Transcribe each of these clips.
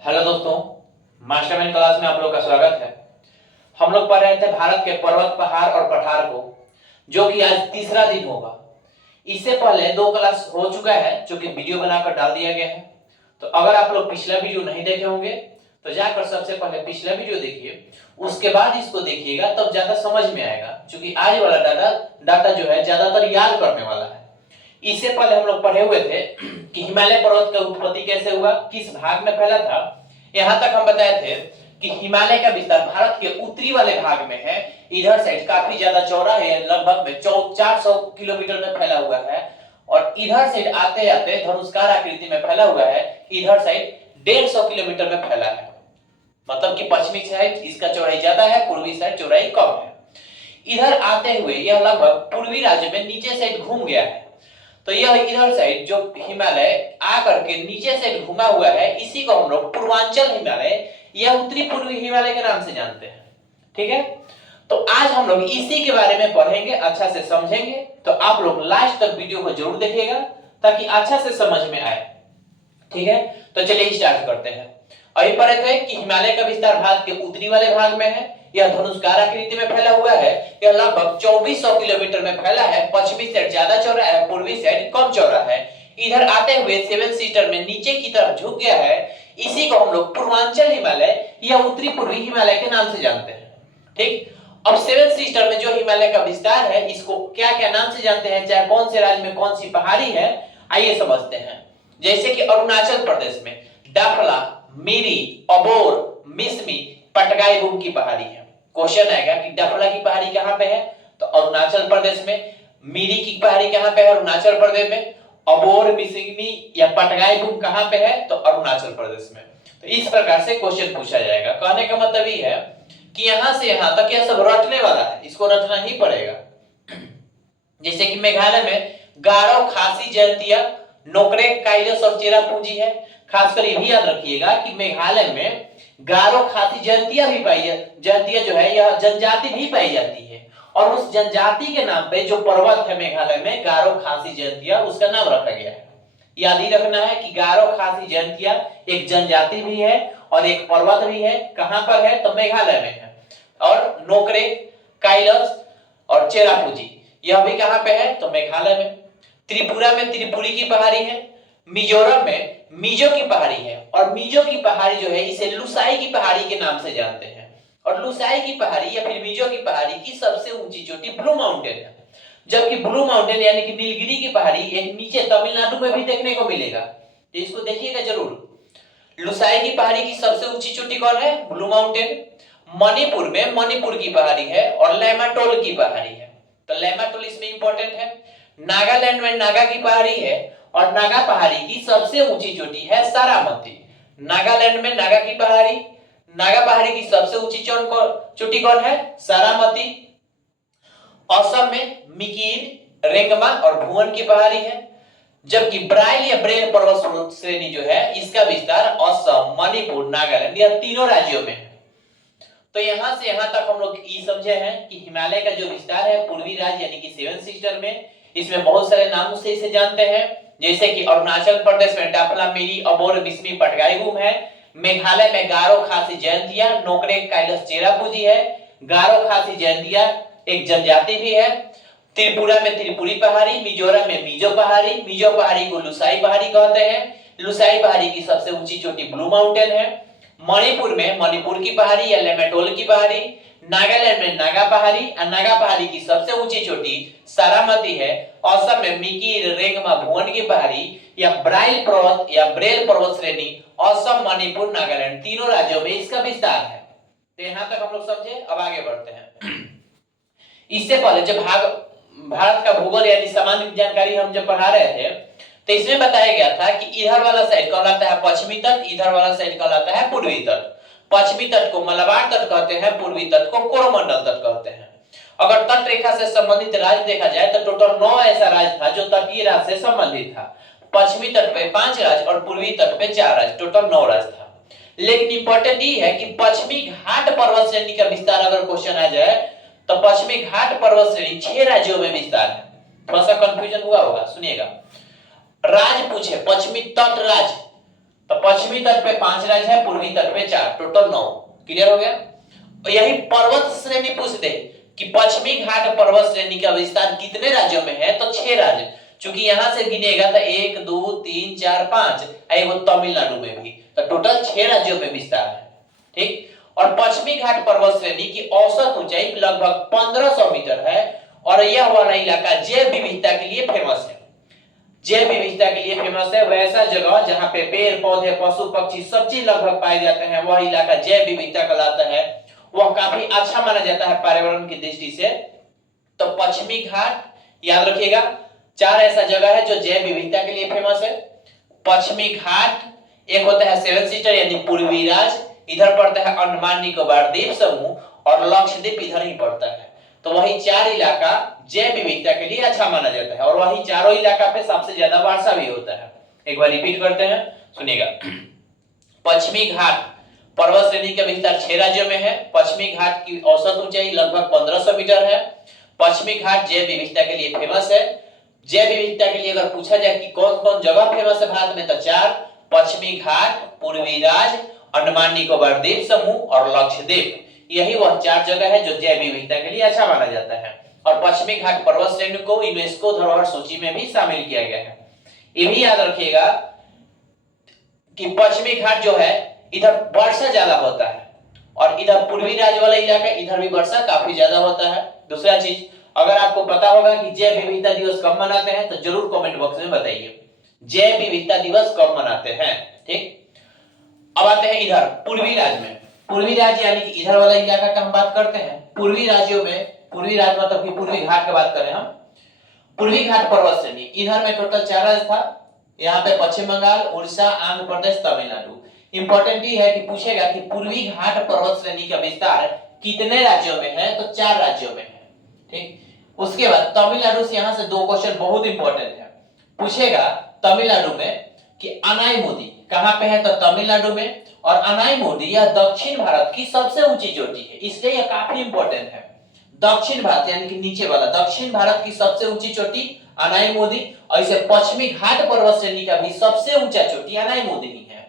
Hello दोस्तों, mastermind class में आप लोग का स्वागत है। हम लोग पढ़ रहे थे भारत के पर्वत, पहाड़ और पठार को, जो कि आज तीसरा दिन होगा। इससे पहले 2 क्लास हो चुका है, जो कि वीडियो बनाकर डाल दिया गया है। तो अगर आप लोग पिछला वीडियो नहीं देखे होंगे तो जाकर सबसे पहले पिछला वीडियो देखिए, उसके बाद इसको देखिएगा, तब ज्यादा समझ में आएगा। क्योंकि आज वाला डाटा जो है ज्यादातर याद करने वाला है। इससे पहले हम लोग पढ़े हुए थे कि हिमालय पर्वत का उत्पत्ति कैसे हुआ, किस भाग में फैला था। यहां तक हम बताए थे कि हिमालय का विस्तार भारत के उत्तरी वाले भाग में है। इधर साइड काफी ज्यादा चौड़ा है, लगभग में 400 किलोमीटर में फैला हुआ है। और इधर साइड आते आते धनुष्कार आकृति में फैला हुआ है। इधर साइड 150 किलोमीटर में फैला है। मतलब कि पश्चिमी साइड इसका चौड़ाई ज्यादा है, पूर्वी साइड चौड़ाई कम है। इधर आते हुए यह लगभग पूर्वी राज्य में नीचे साइड घूम गया है। तो यह इधर साइड जो हिमालय आकर के नीचे से घुमा हुआ है, इसी को हम लोग पूर्वांचल हिमालय या उत्तरी पूर्वी हिमालय के नाम से जानते हैं। ठीक है, तो आज हम लोग इसी के बारे में पढ़ेंगे, अच्छा से समझेंगे। तो आप लोग लास्ट तक वीडियो को जरूर देखिएगा ताकि अच्छा से समझ में आए। ठीक है, तो चलिए स्टार्ट करते हैं। अभी पढ़े थे कि हिमालय का विस्तार भारत के उत्तरी वाले भाग में है। यह धनुष्कार आकृति में फैला हुआ है। यह लगभग 2400 किलोमीटर में फैला है। पश्चिमी साइड ज्यादा चौड़ा है, पूर्वी साइड कम चौड़ा है। इधर आते हुए 7 सिस्टर में नीचे की तरफ झुक गया है। इसी को हम लोग पूर्वांचल हिमालय या उत्तरी पूर्वी हिमालय के नाम से जानते हैं। ठीक, अब 7 सिस्टर में जो हिमालय का विस्तार है, इसको क्या क्या नाम से जानते हैं, चाहे कौन से राज्य में कौन सी पहाड़ी है, आइए समझते हैं। जैसे कि अरुणाचल प्रदेश में डाफला, मिरी, अबोर, मिसमी, पटकाई बूम की पहाड़ी है। क्वेश्चन आएगा कि डाफला की पहाड़ी कहां पे है, तो अरुणाचल प्रदेश में। मिरी की पहाड़ी कहां पे है, अरुणाचल प्रदेश में। अबोर, मिसमी या पटकाई बूम कहां पे है, तो अरुणाचल प्रदेश में। तो इस प्रकार से क्वेश्चन पूछा जाएगा। कहने का मतलब ये है कि यहां से यहां तक यह सब रटने वाला है, इसको रटना ही पड़ेगा। जैसे कि मेघालय में गारो, खासी, जयंतिया, नोकरेक, काइलस और चेरापूंजी है। खासकर ये भी याद रखिएगा कि मेघालय में गारो, खासी, जयंतिया भी पाई है। जयंतिया जो है यह जनजाति भी पाई जाती है, और उस जनजाति के नाम पे जो पर्वत है मेघालय में, गारो, खासी, जयंतिया, उसका नाम रखा गया है। याद ही रखना है कि गारो, खासी, जयंतिया एक जनजाति भी है और एक पर्वत भी है। कहां पर है, तो मेघालय में है। और नोकरेक, काइलस और चेरापूंजी यह भी कहां पे है, तो मेघालय में। त्रिपुरा में त्रिपुरी की पहाड़ी है। मिजोरम में मिजो की पहाड़ी है। और मिजो की पहाड़ी जो है इसे लुसाई की पहाड़ी के नाम से जानते हैं। और लुसाई की पहाड़ी या फिर मिजो की पहाड़ी की सबसे ऊंची चोटी ब्लू माउंटेन है। जबकि ब्लू माउंटेन यानी कि नीलगिरी की पहाड़ी एक नीचे तमिलनाडु में भी देखने को मिलेगा, तो इसको देखिएगा जरूर। लुसाई की पहाड़ी की सबसे ऊंची चोटी कौन है, ब्लू माउंटेन। मणिपुर में मणिपुर की पहाड़ी है और लैमाटोल की पहाड़ी है। तो लैमाटोल इसमें इंपॉर्टेंट है। नागालैंड में नागा की पहाड़ी है और नागा पहाड़ी की सबसे ऊंची चोटी है सारामती। नागालैंड में नागा की पहाड़ी, नागा पहाड़ी की सबसे ऊंची चोटी कौन है, सारामती। असम में मिकिर, रेंगमा और भुवन की पहाड़ी है। जबकि ब्राइल या ब्रेल पर्वत श्रेणी जो है इसका विस्तार असम, मणिपुर, नागालैंड यह तीनों राज्यों में है। तो यहां से यहां तक हम लोग ये समझे हैं कि हिमालय का जो विस्तार है पूर्वी राज्य यानी कि 7 सिस्टर में, इसमें बहुत सारे नामों से इसे जानते हैं। जैसे कि अरुणाचल प्रदेश में डाफला, मिरी, अबोर, मिसमी, पटकाई बूम है। मेघालय में गारो, खासी, जयंतिया, नोकरेक, काइलस, चेरापूंजी है। गारो, खासी, जयंतिया एक जनजाति भी है। त्रिपुरा में त्रिपुरी पहाड़ी, मिजोरम में मिजो पहाड़ी। मिजो पहाड़ी को लुसाई पहाड़ी कहते हैं। लुसाई पहाड़ी की सबसे ऊंची चोटी ब्लू माउंटेन है। मणिपुर में मणिपुर की पहाड़ी या लेमेटोल की पहाड़ी। नागालैंड में नागा पहाड़ी और नागा पहाड़ी की सबसे ऊंची चोटी सारामती है। असम में मिकिर, रेंगमा, भुवन की पहाड़ी या ब्राइल पर्वत या ब्रेल पर्वत श्रेणी असम, मणिपुर, नागालैंड तीनों राज्यों में इसका विस्तार है। तो यहां तक हम लोग समझे। अब आगे बढ़ते हैं। इससे पहले जब भारत का भूगोल यानी सामान्य जानकारी हम जब पढ़ा रहे थे, तो इसमें बताया गया था कि इधर वाला साइड कहलाता है पश्चिमी तट, इधर वाला साइड कहलाता है पूर्वी तट। पश्चिमी तट को मलबार तट कहते हैं, पूर्वी तट को कोरोमंडल तट कहते हैं। अगर तट रेखा से संबंधित राज्य देखा जाए तो टोटल 9 ऐसा राज्य था जो तटीय राज्य से संबंधित था। पश्चिमी तट पे 5 राज्य और पूर्वी तट पे 4 राज्य, टोटल 9 राज्य था। लेकिन इंपॉर्टेंट ये है कि पश्चिमी घाट पर्वत श्रेणी का विस्तार अगर क्वेश्चन आ जाए तो पश्चिमी घाट पर्वत श्रेणी 6 राज्यों में विस्तार है। थोड़ा सा कंफ्यूजन हुआ होगा, सुनिएगा। पूछे पश्चिमी तट राज्य, तो पश्चिमी तट पे 5 राज्य है, पूर्वी तट पे 4, टोटल 9। क्लियर हो गया। और यही पर्वत श्रेणी पूछ दे कि पश्चिमी घाट पर्वत श्रेणी का विस्तार कितने राज्यों में है, तो 6 राज्य। चूंकि यहां से गिनेगा तो 1 2 3 4 5, वो तमिलनाडु में भी, तो टोटल 6 राज्यों में विस्तार है। ठीक। और पश्चिमी घाट पर्वत श्रेणी की औसत ऊंचाई लगभग 1500 मीटर है, और यह वाला इलाका जैव विविधता के लिए फेमस है। जैव विविधता के लिए फेमस है, वैसा जगह जहां पे पेड़ पौधे पशु पक्षी सब चीज लगभग पाए जाते हैं, वह इलाका जैव विविधता कहलाता है। वह काफी अच्छा माना जाता है पर्यावरण की दृष्टि से। तो पश्चिमी घाट याद रखिएगा, 4 ऐसा जगह है जो जैव विविधता के लिए फेमस है। पश्चिमी घाट, एक होता है 7 सीस्टर यानी पूर्वी राज, इधर पड़ता है अंडमान निकोबार द्वीप समूह, और लक्षद्वीप इधर ही पड़ता है। तो वही 4 इलाका जैव विविधता के लिए अच्छा माना जाता है, और वही चारों इलाका पे सबसे ज्यादा वर्षा भी होता है। एक बार रिपीट करते हैं, सुनिएगा। पश्चिमी घाट पर्वत श्रेणी का विस्तार 6 राज्यों में है। पश्चिमी घाट की औसत ऊंचाई लगभग 1500 मीटर है। पश्चिमी घाट जैव विविधता के लिए फेमस है। जैव विविधता के लिए अगर पूछा जाए कि कौन कौन जगह फेमस है भारत में, तो 4, पश्चिमी घाट, पूर्वी राज, अंडमान निकोबार द्वीप समूह और लक्षद्वीप। यही वह 4 जगह है जो जैव विविधता के लिए अच्छा माना जाता है। और पश्चिमी घाट पर्वत श्रेणी को यूनेस्को धरोहर सूची में भी शामिल किया गया है। ये भी याद रखिएगा कि पश्चिमी घाट जो है इधर वर्षा ज्यादा होता है, और इधर पूर्वी राज्य वाला इलाका इधर भी वर्षा काफी ज्यादा होता है। दूसरा चीज, अगर आपको पता होगा कि जैव विविधता दिवस कब मनाते हैं, तो जरूर कमेंट बॉक्स में बताइए जैव विविधता दिवस कब मनाते हैं। ठीक। अब आते हैं इधर पूर्वी राज्य में। पूर्वी राज्य यानी कि इधर वाला इलाका का हम बात करते हैं। पूर्वी राज्यों में, पूर्वी राज्य मतलब कि पूर्वी घाट की बात करें हम, पूर्वी घाट पर्वत श्रेणी, इधर में टोटल 4 राज्य था। यहाँ पे पश्चिम बंगाल, उड़ीसा, आंध्र प्रदेश, तमिलनाडु। इंपॉर्टेंट ये है कि पूछेगा कि पूर्वी घाट पर्वत श्रेणी का विस्तार कितने राज्यों में है, तो 4 राज्यों में है। ठीक। उसके बाद तमिलनाडु से यहां से 2 क्वेश्चन बहुत इंपॉर्टेंट है। पूछेगा तमिलनाडु में कि अनाईमुदी कहां पे है, तो तमिलनाडु में। और अनाईमुदी यह दक्षिण भारत की सबसे ऊंची चोटी है, इसलिए यह काफी इंपॉर्टेंट है। दक्षिण भारत यानी कि नीचे वाला, दक्षिण भारत की सबसे ऊंची चोटी अनाईमुदी। और इसे पश्चिमी घाट पर्वत श्रेणी का भी सबसे ऊंचा चोटी अनाईमुदी ही है।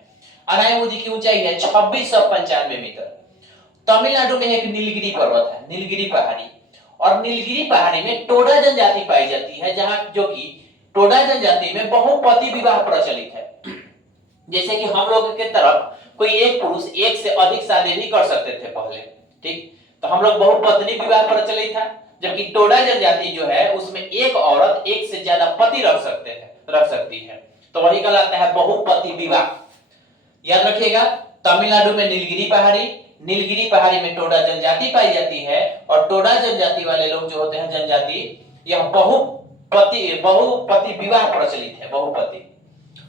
अनाईमुदी की ऊंचाई है 2695 मीटर। तमिलनाडु में एक नीलगिरी पर्वत है, नीलगिरी पहाड़ी, और नीलगिरी पहाड़ी में टोडा जनजाति पाई जाती है, जहां जो कि टोडा जनजाति में बहुपति विवाह प्रचलित है। जैसे कि हम लोग के तरफ कोई एक पुरुष एक से अधिक शादी भी कर सकते थे पहले। ठीक। तो हम लोग बहुपत्नी विवाह प्रचलित था, जबकि टोडा जनजाति जो है उसमें एक औरत एक से ज्यादा पति रख सकती है। तो वही कहलाता है बहुपति विवाह। याद रखिएगा, तमिलनाडु में नीलगिरी पहाड़ी में टोडा जनजाति पाई जाती है, और टोडा जनजाति वाले लोग जो होते हैं जनजाति, यह बहुपति विवाह प्रचलित है, बहुपति।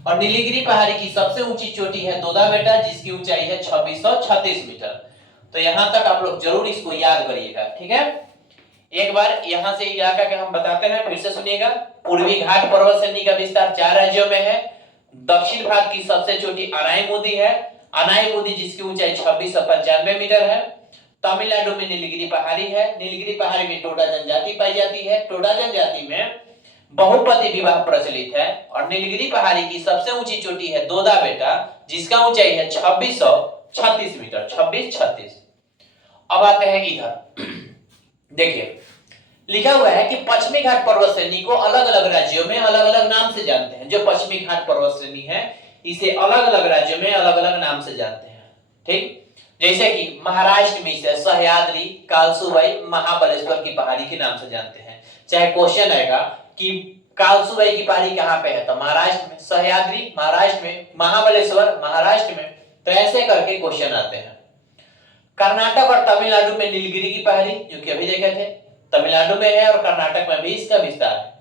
और नीलगिरी पहाड़ी की सबसे ऊंची चोटी है दोदा बेटा, जिसकी ऊंचाई है 2636 मीटर। तो यहां तक आप लोग जरूर इसको याद करिएगा। ठीक है। एक बार यहां से इलाका के हम बताते हैं, फिर से सुनिएगा। पूर्वी घाट पर्वत श्रेणी का विस्तार 4 राज्यों में है। दक्षिण भारत की सबसे चोटी अनाईमुदी है, अनाईमुदी जिसकी ऊंचाई 2695 मीटर है। तमिलनाडु में नीलगिरी पहाड़ी है, नीलगिरी पहाड़ी में टोडा जनजाति पाई जाती है। टोडा जनजाति में बहुपति विवाह प्रचलित है। और नीलगिरी पहाड़ी की सबसे ऊंची चोटी है दोदा बेटा, जिसका ऊंचाई है 2636 मीटर, 2636। अब आते हैं इधर, देखिए लिखा हुआ है कि पश्चिमी घाट पर्वत श्रेणी को अलग अलग राज्यों में अलग अलग नाम से जानते हैं। जो पश्चिमी घाट पर्वत श्रेणी है इसे अलग अलग राज्यों में अलग अलग नाम से जानते हैं। ठीक। जैसे कि महाराष्ट्र में इसे सह्याद्री, कालसुबाई, महाबलेश्वर की पहाड़ी के नाम से जानते हैं। चाहे क्वेश्चन आएगा कि कालसुबाई की पहाड़ी कहां पे है, तो महाराष्ट्र में, सह्याद्री महाराष्ट्र में, महाबलेश्वर महाराष्ट्र में। तो ऐसे करके क्वेश्चन आते हैं। कर्नाटक और तमिलनाडु में नीलगिरी की पहाड़ी, जो कि अभी देखे थे, तमिलनाडु में है, और कर्नाटक में भी इसका विस्तार है।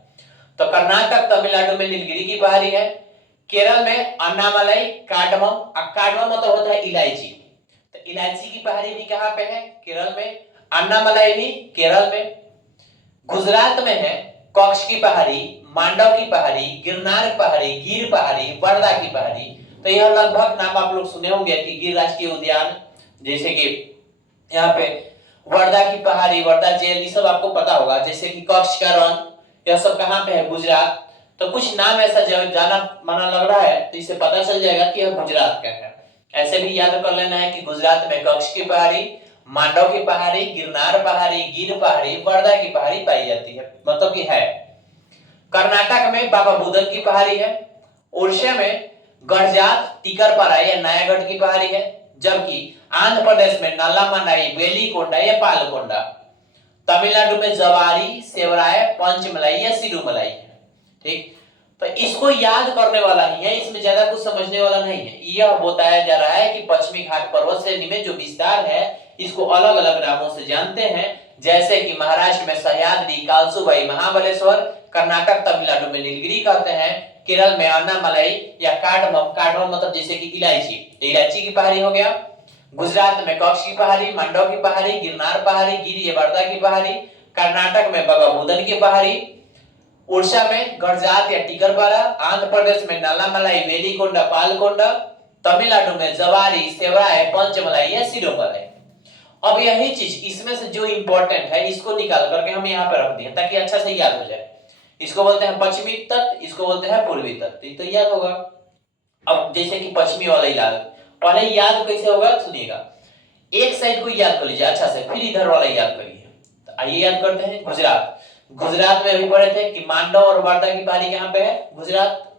तो कर्नाटक तमिलनाडु में नीलगिरी की पहाड़ी है। केरल में अन्नामलाई, कार्डमम, कार्डमम मतलब होता है इलायची, तो इलायची की पहाड़ी भी कहां पे है, केरल में। अन्नामलाई भी केरल में। गुजरात में है कच्छ की पहाड़ी, मांडव की पहाड़ी, गिरनार की पहाड़ी, गिर पहाड़ी, वर्धा की पहाड़ी। तो यह लगभग नाम आप लोग सुने होंगे कि गिर राष्ट्रीय उद्यान, जैसे कि यहाँ पे वर्धा की पहाड़ी, वर्धा जेल, ये सब आपको पता होगा। जैसे कि कच्छ का रण, यह सब कहां पे है, गुजरात। तो कुछ नाम ऐसा जाना माना लग रहा है तो इससे पता चल जाएगा कि यह गुजरात का है। ऐसे भी याद कर लेना है कि गुजरात में कच्छ की पहाड़ी, मांडव की पहाड़ी, गिरनार पहाड़ी, गिर पहाड़ी, वर्धा की पहाड़ी पाई जाती है, मतलब कि है। कर्नाटक में बाबा बुदन की पहाड़ी है। उड़ीसा में गड़जात, टिकरपारा या नयागढ़ की पहाड़ी है। जबकि आंध्र प्रदेश में नल्लामलाई, वेलिकोंडा या पालकोंडा। तमिलनाडु में जवारी, सेवराय, पंचमलाई या सिरुमलाई है। ठीक, तो इसको याद करने वाला ही है, इसमें ज्यादा कुछ समझने वाला नहीं है। यह बताया जा रहा है कि पश्चिमी घाट पर्वत श्रेणी में जो विस्तार है इसको अलग अलग नामों से जानते हैं, जैसे कि महाराष्ट्र में सह्याद्री, कालसुबाई, महाबलेश्वर, कर्नाटक तमिलनाडु में नीलगिरी कहते हैं, केरल में अन्नामलाई या कार्डमम, कार्डमम मतलब जैसे कि इलायची, इलायची की पहाड़ी हो गया। गुजरात में कच्छ की पहाड़ी, मांडव की पहाड़ी, गिरनार पहाड़ी, गिर वर्धा की पहाड़ी। कर्नाटक में बाबा बुदन की पहाड़ी। उड़ीसा में गड़जात या टिकरपारा। आंध्र प्रदेश में नल्लामलाई, वेलिकोंडा, पालकोंडा। तमिलनाडु में जवारी, सेवराय, पंचमलाई या सिरोमलाई। अब यही चीज इसमें से जो इंपॉर्टेंट है इसको निकाल करके हम यहाँ पे रख दिए ताकि अच्छा से याद हो जाए। इसको बोलते हैं पश्चिमी तट, इसको बोलते हैं पूर्वी तट, तो याद होगा। अब जैसे कि पश्चिमी वाला इलाका पहले याद कैसे होगा सुनिएगा। एक साइड को याद कर लीजिए अच्छा से, फिर इधर वाला याद करिए। तो आइए याद करते हैं। गुजरात, गुजरात में अभी पढ़े थे कि मांडव और वर्धा की पहाड़ी कहां पे है, गुजरात।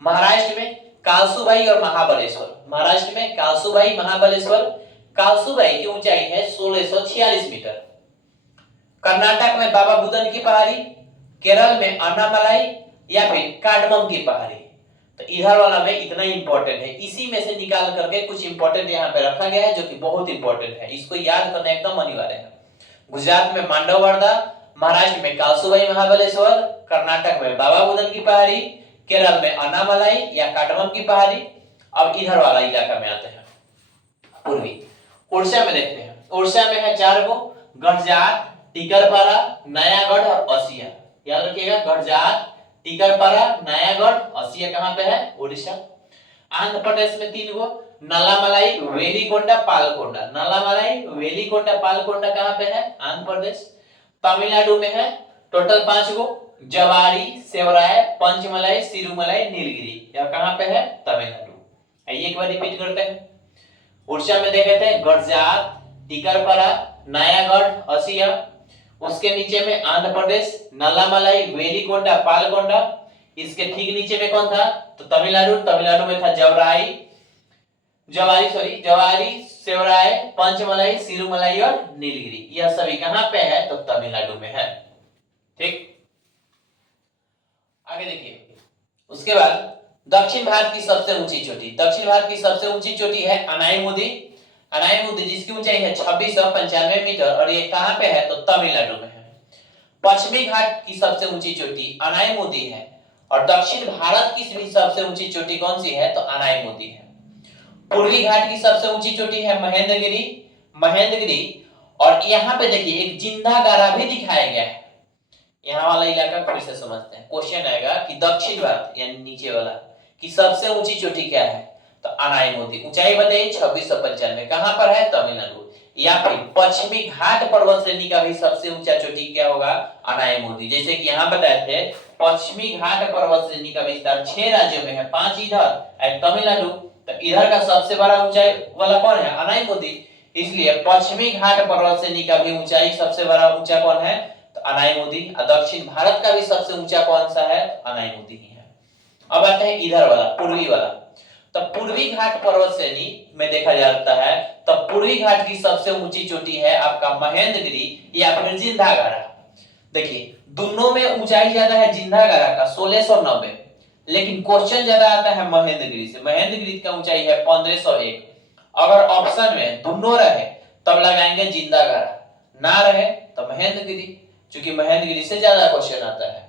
महाराष्ट्र में कालसुबाई और महाबलेश्वर, महाराष्ट्र में कालसुबाई, महाबलेश्वर। कालसुबाई की ऊंचाई है 1646 मीटर। कर्नाटक में बाबा बुदन की पहाड़ी। केरल में अन्नामलाई या फिर कार्डमम की पहाड़ी। तो इधर वाला में इतना इंपॉर्टेंट है, इसी में से निकाल करके कुछ इंपॉर्टेंट यहाँ पे रखा गया है जो कि बहुत इंपॉर्टेंट है, इसको याद करना एकदम अनिवार्य है। गुजरात में मांडव, वर्धा। महाराष्ट्र में कालसुबाई, महाबलेश्वर। कर्नाटक में बाबा बुदन की पहाड़ी। केरल में अन्नामलाई या कार्डमम की पहाड़ी। अब इधर वाला इलाका में आते हैं, पूर्वी उड़ीसा में देखते हैं। उड़ीसा में है 4 गो, गड़जात, टिकरपारा, नयागढ़ और असिया। याद रखिएगा, गड़जात, टिकरपारा, नयागढ़, असिया कहां पे है, उड़ीसा। आंध्र प्रदेश में 3 गो, नल्लामलाई, वेलिकोंडा, पालकोंडा। नल्लामलाई, वेलिकोंडा, पालकोंडा कहां पे है, आंध्र प्रदेश। तमिलनाडु में है टोटल 5 गो, जवारी, सेवराय, पंचमलाई, सिरुमलाई, नीलगिरी। यह कहां पे है, तमिलनाडु। आइए एक बार रिपीट करते हैं। उड़ीसा में देखे थे गड़जात, टिकरपारा, नयागढ़, असिया। उसके नीचे में आंध्र प्रदेश, नल्लामलाई, वेलिकोंडा, पालकोंडा। इसके ठीक नीचे में कौन था, तो तमिलनाडु। तमिलनाडु में था जवारी, सेवराय, पंचमलाई, सिरुमलाई और नीलगिरी। यह सभी कहां पे है, तो तमिलनाडु में है। ठीक, आगे देखिए। उसके बाद दक्षिण भारत की सबसे ऊंची चोटी, दक्षिण भारत की सबसे ऊंची चोटी है अनाईमुदी। अनाईमुदी जिसकी ऊंचाई है 2695 मीटर और ये कहां पे है, तो तमिलनाडु में है। पश्चिमी घाट की सबसे ऊंची चोटी अनाईमुदी है और दक्षिण भारत की भी सबसे ऊंची चोटी कौन सी है, तो अनाईमुदी है। पूर्वी घाट की सबसे ऊंची चोटी है महेंद्रगिरी। और यहाँ पे देखिए एक जिंदा गारा भी दिखाया गया है। यहाँ वाला इलाका फिर से समझते हैं, क्वेश्चन आएगा कि दक्षिण भारत यानी नीचे वाला की सबसे ऊंची चोटी क्या है, तो अनाईमुदी। ऊंचाई बताइए 2695, कहां पर है, तमिलनाडु। या फिर पश्चिमी घाट पर्वत श्रेणी का भी सबसे ऊंचा चोटी क्या होगा, अनाईमुदी। जैसे कि यहाँ बताए थे पश्चिमी घाट पर्वत श्रेणी का विस्तार 6 राज्यों में है, 5 इधर तमिलनाडु। तो इधर का सबसे बड़ा ऊंचाई वाला कौन है, अनाईमुदी। इसलिए पश्चिमी घाट पर्वत श्रेणी का भी ऊंचाई सबसे बड़ा ऊंचा कौन है, तो अनाईमुदी। दक्षिण भारत का भी सबसे ऊंचा कौन सा है, अनाईमुदी ही है। अब आते हैं इधर वाला, पूर्वी वाला। तो पूर्वी घाट पर्वत श्रेणी में देखा जाता है तो पूर्वी घाट की सबसे ऊंची चोटी है आपका महेंद्रगिरी या फिर जिंदागारा। देखिए दोनों में ऊंचाई ज्यादा है जिंदागारा का 1690, लेकिन क्वेश्चन ज्यादा आता है महेंद्रगिरी से। महेंद्रगिरी का ऊंचाई है 1501। अगर ऑप्शन में दोनों रहे तब लगाएंगे जिंदागारा, ना रहे तो महेंद्रगिरी, क्योंकि महेंद्रगिरी से ज्यादा क्वेश्चन आता है।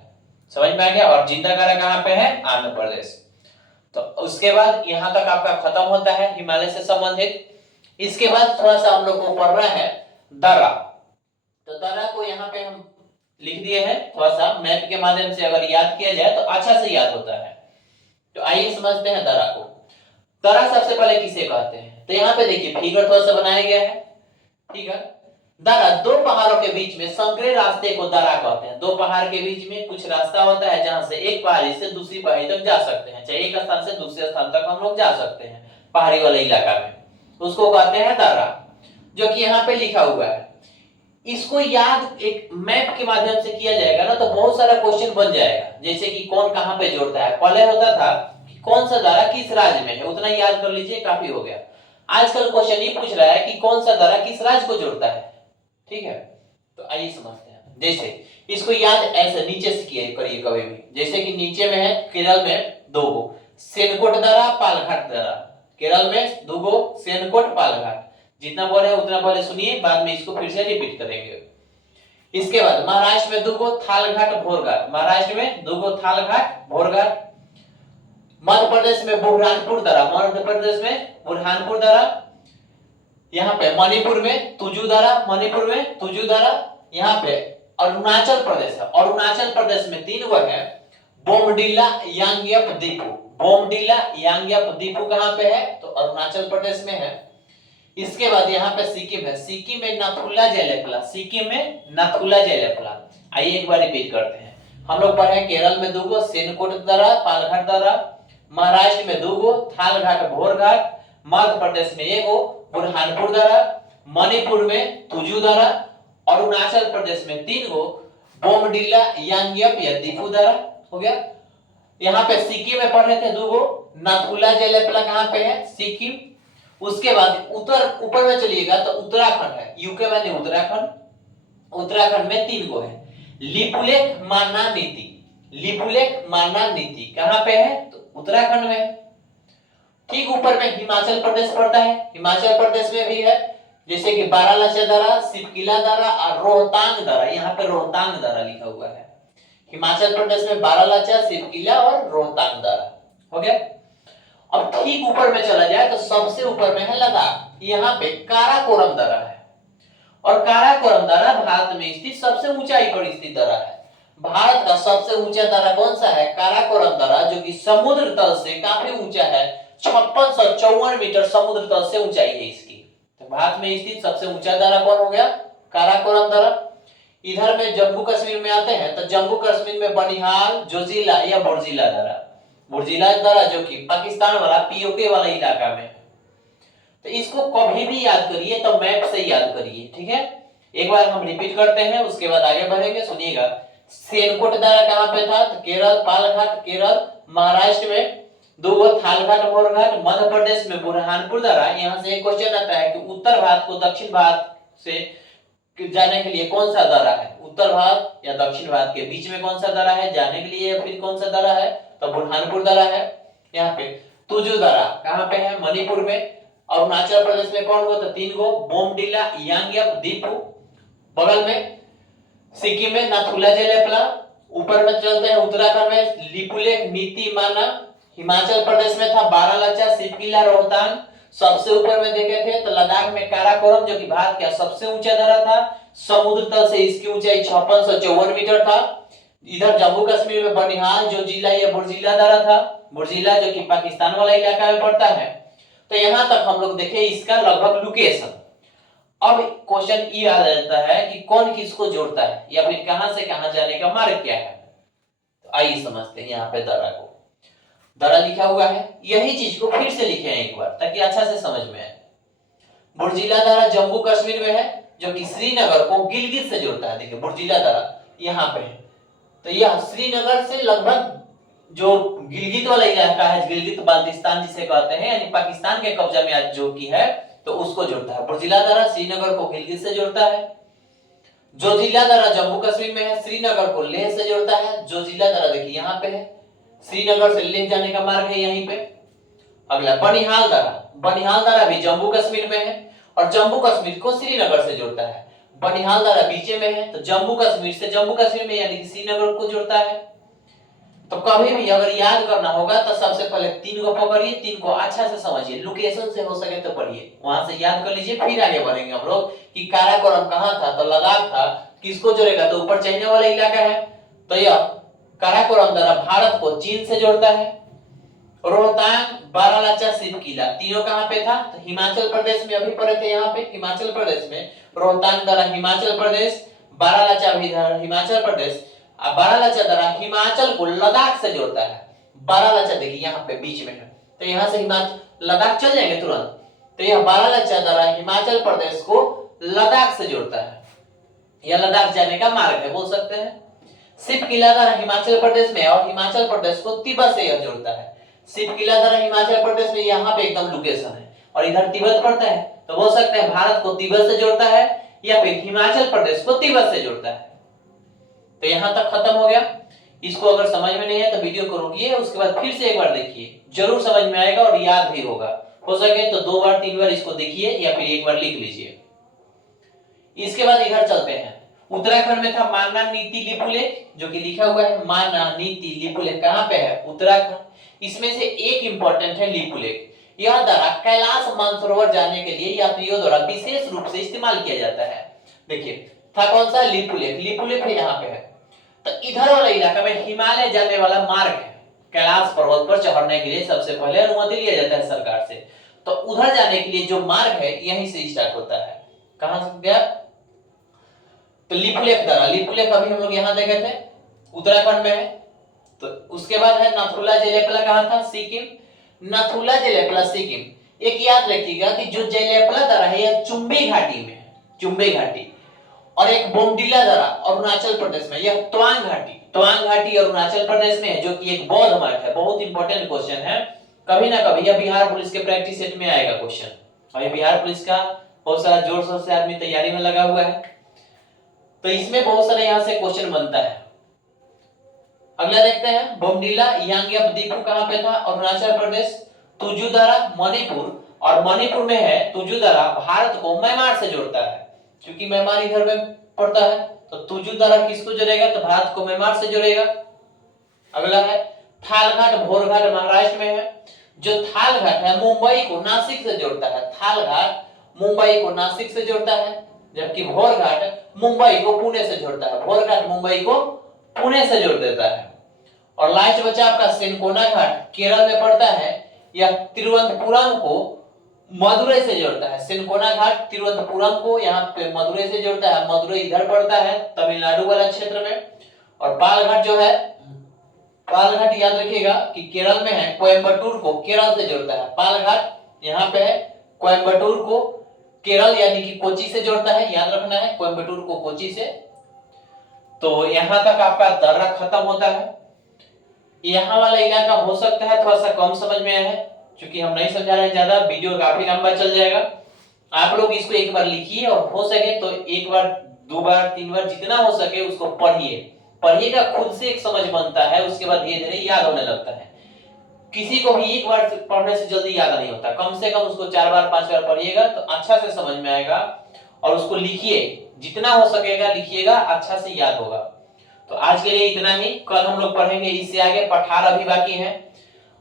समझ में आ गया। और जिंदागारा कहां पे है, आंध्र प्रदेश। तो उसके बाद यहां तक आपका खत्म होता है हिमालय से संबंधित। इसके बाद थोड़ा सा हम लोग को पढ़ना है दर्रा। तो दर्रा को यहाँ पे हम लिख दिए हैं, थोड़ा सा मैप के माध्यम से अगर याद किया जाए तो अच्छा से याद होता है। तो आइए समझते हैं दर्रा को। दर्रा सबसे पहले किसे कहते हैं, तो यहाँ पे देखिए फिगर थोड़ा सा बनाया गया है। ठीक है, दर्रा, दो पहाड़ों के बीच में संकरे रास्ते को दर्रा कहते हैं। दो पहाड़ के बीच में कुछ रास्ता होता है जहां से एक पहाड़ी से दूसरी पहाड़ी तक जा सकते हैं, चाहे एक स्थान से दूसरे स्थान तक हम लोग जा सकते हैं पहाड़ी वाले इलाका में, उसको कहते हैं दर्रा, जो कि यहाँ पे लिखा हुआ है। इसको याद एक मैप के माध्यम से किया जाएगा ना तो बहुत सारा क्वेश्चन बन जाएगा, जैसे कि कौन कहां पे जोड़ता है। पहले होता था कि कौन सा दर्रा किस राज्य में है, उतना याद कर लीजिए काफी हो गया। आजकल क्वेश्चन ये पूछ रहा है कि कौन सा दर्रा किस राज्य को जोड़ता है, ठीक है। तो आइए समझते हैं। जैसे इसको याद ऐसे नीचे से किया करिए कभी भी, जैसे कि नीचे में है केरल में दो गो सेनकोट दर्रा, पालघाट दर्रा। केरल में दो गो सेनकोट, पालघाट। जितना बोले है उतना पहले सुनिए, बाद में इसको फिर से रिपीट करेंगे। इसके बाद महाराष्ट्र में दो गो थालघाट, भोरघाट। महाराष्ट्र में दो गो थालघाट, भोरघाट। मध्य प्रदेश में बुरहानपुर दर्रा, मध्य प्रदेश में बुरहानपुर दर्रा। यहाँ पे मणिपुर में तुजू दर्रा, मणिपुर में तुजू दर्रा। यहाँ पे अरुणाचल प्रदेश है, अरुणाचल प्रदेश में तीन गो है, बोमडिला, यांगयप, दीपू। बोमडिला, यांगयप, दीपू कहाँ पे है तो अरुणाचल प्रदेश में है। इसके बाद यहाँ पे सिक्किम है, सिक्किम में नाथुला जयलेपला, सिक्किम में नाथुला जयलेपला। आइए एक बार रिपीट करते हैं। हम लोग पढ़े केरल में दो गो सेनकोट दर्रा, पालघाट दर्रा। महाराष्ट्र में दो गो थालघाट, भोरघाट। मध्य प्रदेश में एक गो बुरहानपुर दर्रा। मणिपुर में तुजू दर्रा। अरुणाचल प्रदेश में तीन गो बोमडिला, यांगयप या दीपू दर्रा। हो गया। यहाँ पे सिक्किम में पढ़ रहे थे दो गो नाथुला जयलेपला कहाँ पे है, सिक्किम। उसके बाद ऊपर में चलिएगा तो उत्तराखंड है, यूके माने उत्तराखंड। उत्तराखंड में तीन गो है, लिपुलेख, माना, नीति। लिपुलेख, माना, नीति कहां पे है तो उत्तराखंड में है। ठीक ऊपर में हिमाचल प्रदेश पड़ता है, हिमाचल प्रदेश में भी है, जैसे कि बारालाचा दर्रा, सिपकिला दर्रा और रोहतांग दर्रा। यहाँ पे रोहतांग दर्रा लिखा हुआ है। हिमाचल प्रदेश में बारालाचा, सिपकिला और रोहतांग दर्रा। हो गया। अब ठीक ऊपर में चला जाए तो सबसे ऊपर में है लद्दाख, यहाँ पे काराकोरम दर्रा है। और काराकोरम दर्रा भारत में स्थित सबसे ऊंचाई पर स्थित दर्रा है। भारत का सबसे ऊंचा दर्रा कौन सा है, काराकोरम दर्रा, जो कि समुद्र तल से काफी ऊंचा है, 5654 मीटर समुद्र तल से ऊंचाई है इसकी। तो भारत में स्थित सबसे ऊंचा दर्रा कौन हो गया, काराकोरम दर्रा। इधर में जम्मू कश्मीर में आते हैं तो जम्मू कश्मीर में बनिहाल, जोजिला या बुर्जिला दर्रा। बुर्जिला दर्रा जो कि पाकिस्तान वाला पीओके वाला इलाका में। तो इसको कभी भी याद करिए तो मैप से याद करिए, ठीक है। एक बार हम रिपीट करते हैं, उसके बाद आगे बढ़ेंगे। सुनिएगा, सेनकोट दर्रा कहां पे था तो केरल, पालघाट केरल। महाराष्ट्र में दो गो थालघाट, भोरघाट। मध्य प्रदेश में बुरहानपुर दर्रा। यहाँ से एक क्वेश्चन आता है कि उत्तर भारत को दक्षिण भारत से जाने के लिए कौन सा दर्रा है, उत्तर भारत या दक्षिण भारत के बीच में कौन सा दर्रा है जाने के लिए, या फिर कौन सा दर्रा है तो बुरहानपुर दर्रा है। यहाँ पे तुजू दर्रा कहां पे है, मणिपुर में। अरुणाचल प्रदेश में कौन गो तो तीन गो, बोमडिला, यांगयप, दीपू। बगल में सिक्किम में नाथुला जयलेपला। ऊपर में चलते हैं उत्तराखंड में लिपुलेख, नीति, माना। हिमाचल प्रदेश में था बारालाचा, सिपकिला, रोहतांग। सबसे ऊपर में देखे थे तो लद्दाख में काराकोरम, जो कि भारत का सबसे ऊंचा दर्रा था, समुद्र तल से इसकी ऊंचाई 5654 मीटर था। इधर जम्मू कश्मीर में बनिहाल, जोजिला या बुर्जिला दर्रा था, बुर्जिला जो कि पाकिस्तान वाला इलाका में पड़ता है। तो यहां तक हम लोग देखे इसका लगभग लोकेशन। अब क्वेश्चन ये आ जाता है कि कौन किसको जोड़ता है या फिर कहां से कहां जाने का मार्ग क्या है। तो आइए समझते हैं। यहाँ पे दर्रा को, दर्रा लिखा हुआ है, यही चीज को फिर से लिखे हैं एक बार ताकि अच्छा से समझ में आए। बुर्जिला दर्रा जम्मू कश्मीर में है, जो कि श्रीनगर को गिलगित से जोड़ता है। देखिए बुर्जिला दर्रा यहाँ पे है, तो यह श्रीनगर से लगभग जो गिलगित वाला इलाका है, गिलगित बाल्टिस्तान जिसे कहते हैं, यानी पाकिस्तान के कब्जा में आज जो की है, तो उसको जोड़ता है। बुर्जिला दर्रा श्रीनगर को गिलगित से जोड़ता है। जोजिला दर्रा जम्मू कश्मीर में है, श्रीनगर को लेह से जोड़ता है। जोजिला दर्रा देखिए यहाँ पे है, श्रीनगर से लेह जाने का मार्ग है यहीं पे। अगला बनिहाल दर्रा, बनिहाल दर्रा भी जम्मू कश्मीर में है और जम्मू कश्मीर को श्रीनगर से जोड़ता है। बनिहाल दर्रा बीच में है तो जम्मू कश्मीर से जम्मू कश्मीर में यानी कि श्रीनगर को जोड़ता है। तो कभी भी अगर याद करना होगा तो सबसे पहले तीन को पकड़िए, तीन को अच्छा से समझिए, लोकेशन से हो सके तो पढ़िए, वहां से याद कर लीजिए, फिर आगे बढ़ेंगे हम लोग कि काराकोरम कहां था तो लद्दाख था, किसको जोड़ेगा तो ऊपर चाइना वाला इलाका है। तो यह काराकोरम दर्रा भारत को चीन से जोड़ता है। रोहतांग, बारालाचा, सिपकिला तीनों कहां पे था तो हिमाचल प्रदेश में। अभी पढ़े थे यहाँ पे हिमाचल प्रदेश में रोहतांग दर्रा हिमाचल प्रदेश, बारालाचा भी हिमाचल प्रदेश, बारालाचा दर्रा हिमाचल को लद्दाख से जोड़ता है। बारालाचा देखिए यहाँ पे बीच में है, तो यहाँ से हिमाचल लद्दाख चल जाएंगे तुरंत। तो यह बारालाचा दर्रा हिमाचल प्रदेश को लद्दाख से जोड़ता है, यह लद्दाख जाने का मार्ग है बोल सकते हैं। सिप किला दर्रा हिमाचल प्रदेश में और हिमाचल प्रदेश को तिब्बत से यह जोड़ता है। सिप किला दर्रा हिमाचल प्रदेश में यहाँ पे एकदम लोकेशन है और इधर तिब्बत पड़ता है, तो बोल सकते हैं भारत को तिब्बत से जोड़ता है या फिर हिमाचल प्रदेश को तिब्बत से जोड़ता है। तो यहां तक खत्म हो गया। इसको अगर समझ में नहीं है तो वीडियो को रोकिए, उसके बाद फिर से एक बार देखिए, जरूर समझ में आएगा और याद भी होगा। हो सके तो 2 बार 3 बार इसको देखिए या फिर एक बार लिख लीजिए। इसके बाद इधर चलते हैं। उत्तराखंड में था माना नीति लिपुलेख, जो कि लिखा हुआ है माना नीति लिपुलेख, कहां पे है? उत्तराखंड। इसमें से एक इंपॉर्टेंट है लिपुलेख। यह दर्रा कैलाश मानसरोवर जाने के लिए यात्रियों द्वारा विशेष रूप से इस्तेमाल किया जाता है। देखिए था कौन सा? लिपुलेख। लिपुलेख यहाँ पे है, तो इधर वाला इलाका में हिमालय जाने वाला मार्ग है। कैलाश पर्वत पर चढ़ने के लिए सबसे पहले अनुमति लिया जाता है सरकार से, तो उधर जाने के लिए जो मार्ग है यहीं से स्टार्ट होता है। कहां से गया? तो लिपुलेख दर्रा, लिपुलेख अभी हम लोग यहाँ देखे थे, उत्तराखंड में है। तो उसके बाद है नाथुला जेलेपला, कहां था? सिक्किम। नाथुला जेलेपला सिक्किम। एक याद रखिएगा कि जो जेलेपला दर्रा है यह चुंबी घाटी में है, चुंबी घाटी। और एक बोमडिला दर्रा अरुणाचल प्रदेश में, यह तवांग घाटी, तवांग घाटी अरुणाचल प्रदेश में है, जो कि एक बौद्ध मठ है। बहुत इंपॉर्टेंट क्वेश्चन है, कभी ना कभी यह बिहार पुलिस के प्रैक्टिस सेट में आएगा क्वेश्चन। अभी बिहार पुलिस का बहुत सारा जोर शोर से आदमी तैयारी में लगा हुआ है, तो इसमें बहुत सारे यहाँ से क्वेश्चन बनता है। अगला देखते हैं, बोमडिला यांग्याप दीपू कहां पे था? अरुणाचल प्रदेश। तुजू दर्रा मणिपुर, और मणिपुर में है तुजू दर्रा, भारत को म्यांमार से जोड़ता है, क्योंकि म्यांमार इधर में पड़ता है। तो तुजू दर्रा किसको जोड़ेगा? तो भारत को म्यांमार से जोड़ेगा। अगला है थालघाट भोरघाट, महाराष्ट्र में है। जो थालघाट है मुंबई को नासिक से जोड़ता है, थालघाट मुंबई को नासिक से जोड़ता है, जबकि भोरघाट मुंबई को पुणे से जोड़ता है। भोरघाट मुंबई को पुणे से जोड़ देता है। और लास्ट बचा आपका सेनकोना घाट, केरल में पड़ता है, यह तिरुवनंतपुरम को मदुरई से जोड़ता है। सेनकोना घाट तिरुवनंतपुरम को यहाँ पे मदुरई से जोड़ता है। मदुरई इधर पड़ता है तमिलनाडु वाला क्षेत्र में। और पालघाट जो है, पालघाट याद रखिएगा कि केरल में है, कोयम्बटूर को केरल से जोड़ता है। पालघाट यहाँ पे है, कोयम्बटूर को केरल यानी कि कोची से जोड़ता है, याद रखना है, कोयम्बटूर को कोची से। तो यहाँ तक आपका दर्रा खत्म होता है। यहाँ वाला इलाका हो सकता है थोड़ा सा कम समझ में आया है, क्योंकि हम नहीं समझा रहे हैं ज्यादा, वीडियो काफी लंबा चल जाएगा। आप लोग इसको एक बार लिखिए और हो सके तो एक बार 2 बार 3 बार जितना हो सके उसको पढ़िए। पढ़िएगा, खुद से एक समझ बनता है, उसके बाद धीरे धीरे याद होने लगता है। किसी को भी एक बार पढ़ने से जल्दी याद नहीं होता, कम से कम उसको 4 बार 5 बार पढ़िएगा तो अच्छा से समझ में आएगा। और उसको लिखिए, जितना हो सकेगा लिखिएगा, अच्छा से याद होगा। तो आज के लिए इतना ही, कल हम लोग पढ़ेंगे इससे आगे। पठार अभी बाकी है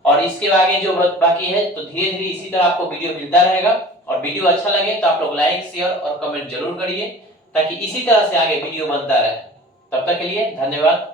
और इसके आगे जो बाकी है, तो धीरे धीरे इसी तरह आपको वीडियो मिलता रहेगा। और वीडियो अच्छा लगे तो आप लोग लाइक शेयर और कमेंट जरूर करिए, ताकि इसी तरह से आगे वीडियो बनता रहे। तब तक के लिए धन्यवाद।